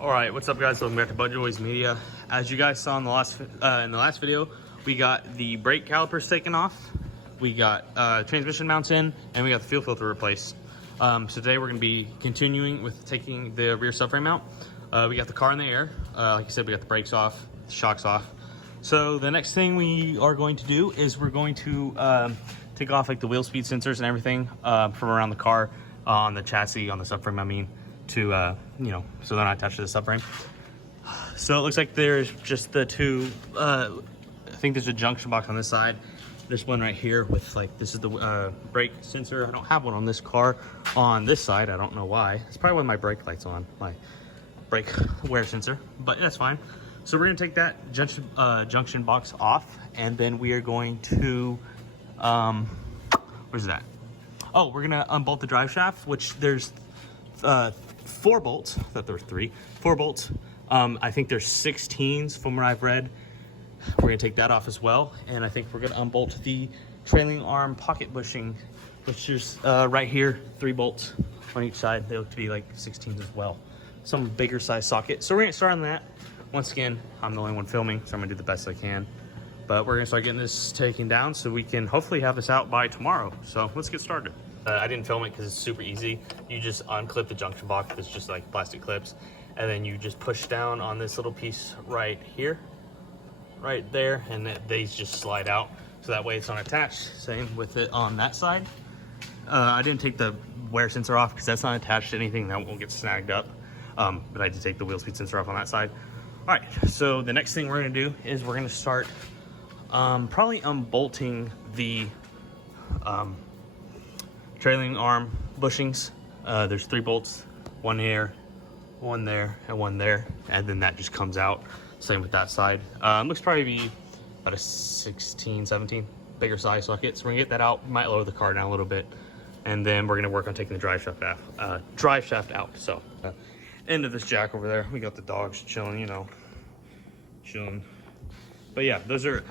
All right, what's up, guys? Welcome back to Budget Boys Media. As you guys saw in the last video, we got the brake calipers taken off, we got transmission mounts in, and we got the fuel filter replaced. So today we're going to be continuing with taking the rear subframe out. We got the car in the air. Like I said, we got the brakes off, the shocks off. So the next thing we are going to do is we're going to take off like the wheel speed sensors and everything from around the car, on the chassis, on the subframe, I mean, to so they're not attached to the subframe. So it looks like there's just the two, I think there's a junction box on this side. There's one right here with like, this is the brake sensor. I don't have one on this car on this side. I don't know why. It's probably when my brake light's on, my brake wear sensor, but that's fine. So we're gonna take that junction box off, and then we are going to, where's that? Oh, we're gonna unbolt the drive shaft, which there's 4 bolts. I thought there were 3. 4 bolts. I think there's 16s from what I've read. We're gonna take that off as well, and I think we're gonna unbolt the trailing arm pocket bushing, which is right here, 3 bolts on each side. They look to be like 16s as well. Some bigger size socket. So we're gonna start on that. Once again, I'm the only one filming, so I'm gonna do the best I can. But we're gonna start getting this taken down so we can hopefully have this out by tomorrow. So let's get started. I didn't film it because it's super easy. You just unclip the junction box. It's just like plastic clips. And then you just push down on this little piece right here, right there, and these just slide out. So that way it's not attached. Same with it on that side. I didn't take the wear sensor off because that's not attached to anything. That won't get snagged up. But I did take the wheel speed sensor off on that side. All right, so the next thing we're gonna do is we're gonna start probably unbolting the trailing arm bushings. There's 3 bolts, 1 here, 1 there, and 1 there, and then that just comes out. Same with that side. Looks probably be about a 16, 17, bigger size socket. So we're gonna get that out. Might lower the car down a little bit, and then we're gonna work on taking the drive shaft out. So end of this jack over there. We got the dogs chilling, chilling. But yeah,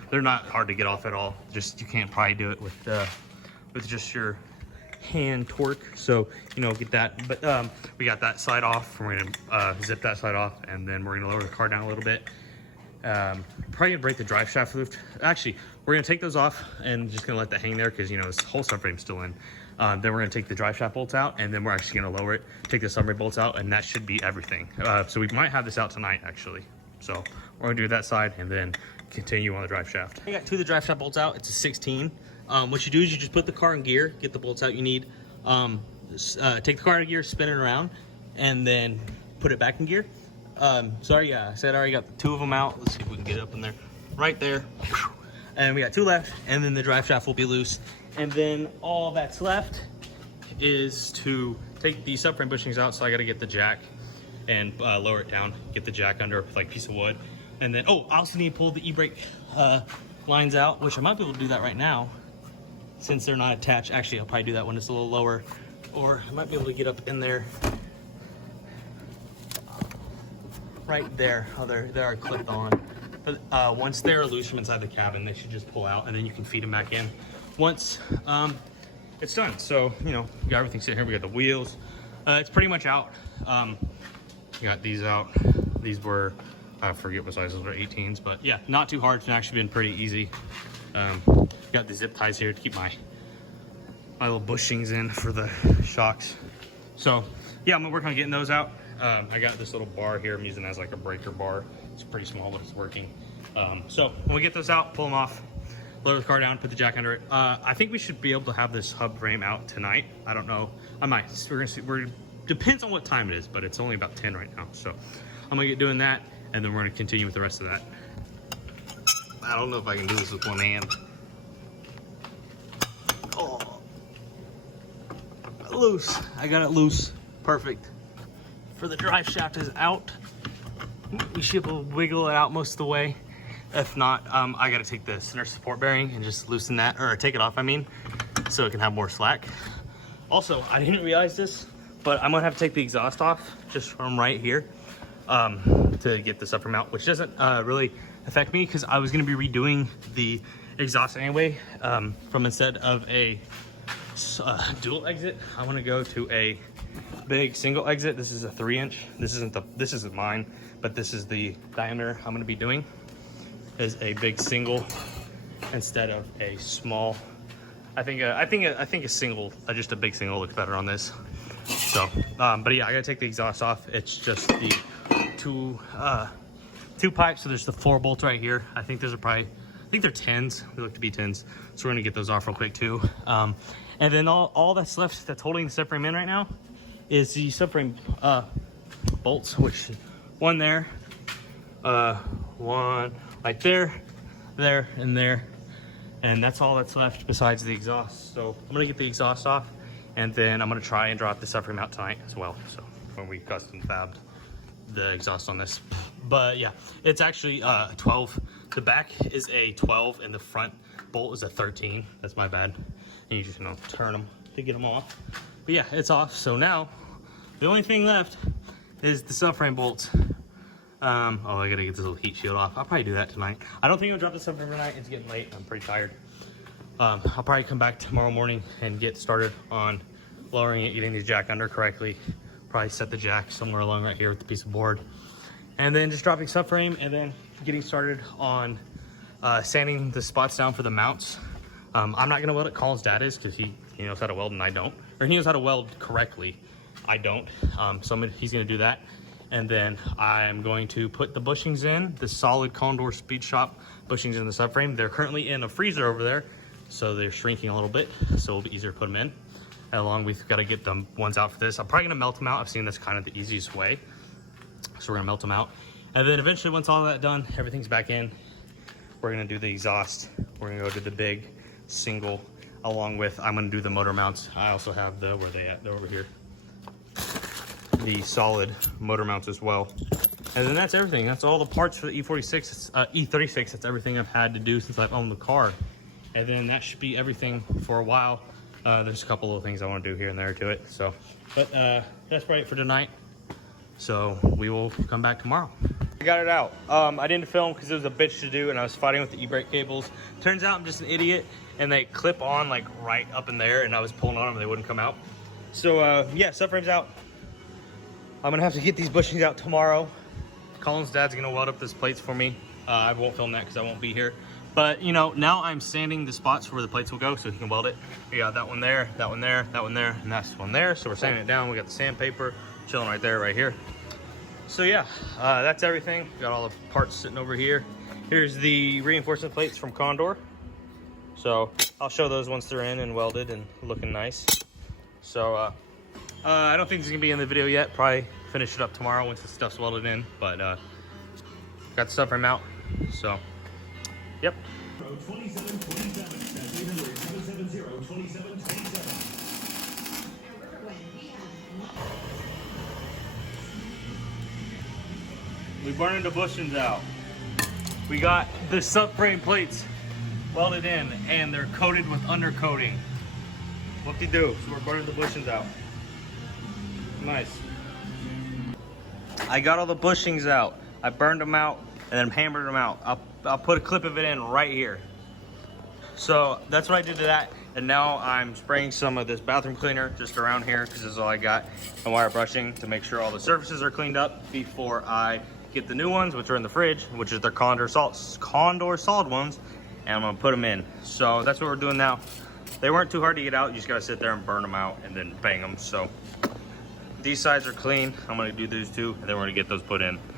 they're not hard to get off at all. Just, you can't probably do it with just your hand torque. So get that. But we got that side off. We're gonna zip that side off, and then we're gonna lower the car down a little bit. Probably gonna break the drive shaft lift. Actually, we're gonna take those off and just gonna let that hang there because this whole subframe's still in. Then we're gonna take the drive shaft bolts out, and then we're actually gonna lower it, take the subframe bolts out, and that should be everything. So we might have this out tonight actually. So we're gonna do that side and then continue on the drive shaft. I got 2 of the drive shaft bolts out. It's a 16. What you do is you just put the car in gear, get the bolts out you need, take the car out of gear, spin it around, and then put it back in gear. Sorry, yeah, I said I already got the 2 of them out. Let's see if we can get up in there. Right there. And we got 2 left, and then the drive shaft will be loose. And then all that's left is to take the subframe bushings out. So I got to get the jack and lower it down, get the jack under like a piece of wood. And then, I also need to pull the e-brake lines out, which I might be able to do that right now since they're not attached. Actually, I'll probably do that when it's a little lower, or I might be able to get up in there. Right there. Oh, they are clipped on. But once they're loose from inside the cabin, they should just pull out, and then you can feed them back in once it's done. So, we got everything sitting here. We got the wheels. It's pretty much out. We got these out. These were, I forget what sizes were, 18s, but yeah, not too hard. It's actually been pretty easy. Got the zip ties here to keep my little bushings in for the shocks. So yeah, I'm gonna work on getting those out. I got this little bar here I'm using as like a breaker bar. It's pretty small, but it's working. So when we get those out, pull them off, lower the car down, put the jack under it. I think we should be able to have this hub frame out tonight. I don't know. I might. We're gonna see. Depends on what time it is, but it's only about 10 right now. So I'm gonna get doing that, and then we're gonna continue with the rest of that. I don't know if I can do this with one hand. Oh, loose. I got it loose. Perfect. For the drive shaft is out. We should be able to wiggle it out most of the way. If not, I gotta take the center support bearing and just loosen that, or take it off, I mean, so it can have more slack. Also, I didn't realize this, but I'm gonna have to take the exhaust off just from right here to get the subframe out, which doesn't really affect me because I was gonna be redoing the exhaust anyway, from instead of a dual exit. I want to go to a big single exit. This is a 3-inch. This isn't mine, but this is the diameter I'm going to be doing. Is a big single instead of a small. I think a single, just a big single looks better on this. So, but yeah, I gotta take the exhaust off. It's just the two pipes. So there's the 4 bolts right here. I think they're 10s. They look to be 10s. So we're gonna get those off real quick too. And then all that's left that's holding the subframe in right now is the subframe bolts, which one there, one right there, and there. And that's all that's left besides the exhaust. So I'm gonna get the exhaust off, and then I'm gonna try and drop the subframe out tonight as well. So when we custom fabbed the exhaust on this. But yeah, it's actually 12. The back is a 12 and the front bolt is a 13. That's my bad. And you just turn them to get them off. But yeah, it's off. So now the only thing left is the subframe bolts. Oh, I gotta get this little heat shield off. I'll probably do that tonight. I don't think I'll drop the subframe tonight. It's getting late. I'm pretty tired. I'll probably come back tomorrow morning and get started on lowering it, getting the jack under correctly. Probably set the jack somewhere along right here with the piece of board. And then just dropping subframe and then getting started on sanding the spots down for the mounts. I'm not gonna weld it. Colin's dad is, because he knows how to weld and I don't. Or he knows how to weld correctly. I don't. So he's gonna do that. And then I'm going to put the bushings in, the solid Condor Speed Shop bushings in the subframe. They're currently in a freezer over there, so they're shrinking a little bit, so it'll be easier to put them in. Along, we've got to get the ones out for this. I'm probably gonna melt them out. I've seen that's kind of the easiest way. So we're gonna melt them out. And then eventually, once all that done, everything's back in, we're gonna do the exhaust. We're gonna go to the big single, along with, I'm gonna do the motor mounts. I also have where are they at? They're over here. The solid motor mounts as well. And then that's everything. That's all the parts for the e36, e36. That's everything I've had to do since I've owned the car. And then that should be everything for a while. There's a couple of things I want to do here and there to it. So, but that's probably it for tonight. So we will come back tomorrow. I got it out. I didn't film because it was a bitch to do and I was fighting with the e-brake cables. Turns out I'm just an idiot and they clip on like right up in there and I was pulling on them and they wouldn't come out. So yeah, subframe's out. I'm gonna have to get these bushings out tomorrow. Colin's dad's gonna weld up these plates for me. I won't film that because I won't be here. But now I'm sanding the spots where the plates will go so he can weld it. We got that one there, that one there, that one there, and that's one there. So we're sanding it down. We got the sandpaper chilling right there, right here. So yeah, that's everything. Got all the parts sitting over here. Here's the reinforcement plates from Condor. So I'll show those once they're in and welded and looking nice. So I don't think this is gonna be in the video yet. Probably finish it up tomorrow once the stuff's welded in. But got the subframe out. So, yep. 2727 We burning the bushings out. We got the subframe plates welded in and they're coated with undercoating. Whoop-de-doo. So we're burning the bushings out. Nice. I got all the bushings out. I burned them out and then hammered them out. I'll put a clip of it in right here. So that's what I did to that. And now I'm spraying some of this bathroom cleaner just around here because this is all I got. And wire brushing to make sure all the surfaces are cleaned up before I get the new ones, which are in the fridge, which is their Condor solid ones. And I'm gonna put them in. So that's what we're doing now. They weren't too hard to get out. You just gotta sit there and burn them out and then bang them. So these sides are clean. I'm gonna do these two and then we're gonna get those put in.